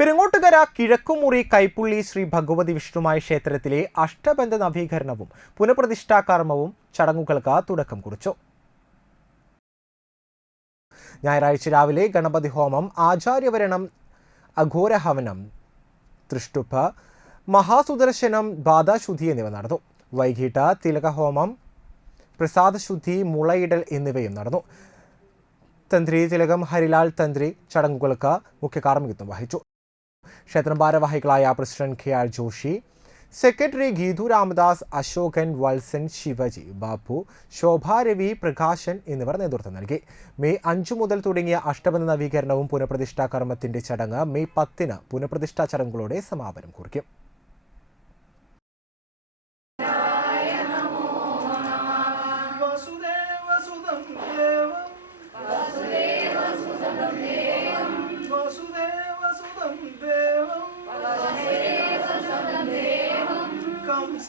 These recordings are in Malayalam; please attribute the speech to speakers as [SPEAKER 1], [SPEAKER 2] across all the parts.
[SPEAKER 1] പെരുങ്ങോട്ടുകര കിഴക്കുമുറി കൈപ്പുള്ളി ശ്രീ ഭഗവതി വിഷ്ണുമായ ക്ഷേത്രത്തിലെ അഷ്ടബന്ധ നവീകരണവും പുനഃപ്രതിഷ്ഠാ കർമ്മവും ചടങ്ങുകൾക്ക് തുടക്കം കുറിച്ചു. ഞായറാഴ്ച രാവിലെ ഗണപതി ഹോമം ആചാര്യവരണം അഘോരഹവനം തൃഷ്ടുപ്പ് മഹാസുദർശനം ബാധാശുദ്ധി എന്നിവ നടന്നു. വൈകിട്ട് തിലകഹോമം പ്രസാദശുദ്ധി മുളയിടൽ എന്നിവയും നടന്നു. തന്ത്രി തിലകം ഹരിലാൽ തന്ത്രി ചടങ്ങുകൾക്ക് മുഖ്യ കാർമ്മികത്വം വഹിച്ചു. ക്ഷേത്രം ഭാരവാഹികളായ president K R Joshi secretary Geethu Ramadas Ashokan Valsan Shivaji Bapu Shobharavi Prakashan എന്നിവർ നേതൃത്വം നൽകി. മെയ് അഞ്ചു മുതൽ തുടങ്ങിയ അഷ്ടബന്ധ നവീകരണവും പുനഃപ്രതിഷ്ഠാ കർമ്മത്തിന്റെ ചടങ്ങ് മെയ് പത്തിന് പുനഃപ്രതിഷ്ഠാ ചടങ്ങുകളോടെ സമാപനം കുറിക്കും.
[SPEAKER 2] വസുദേവസുതം ദേവം വസുദേവസുതം ദേവം.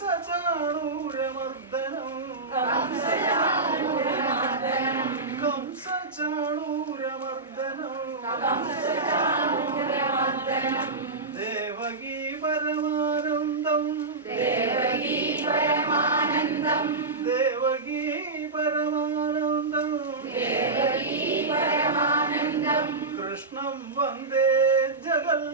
[SPEAKER 2] కంసచాణూరమర్దనం కంసచాణూరమర్దనం దేవగీ పరమానందం దేవగీ పరమానందం దేవగీ పరమానందం దేవగీ పరమానందం కృష్ణం వందే జగల్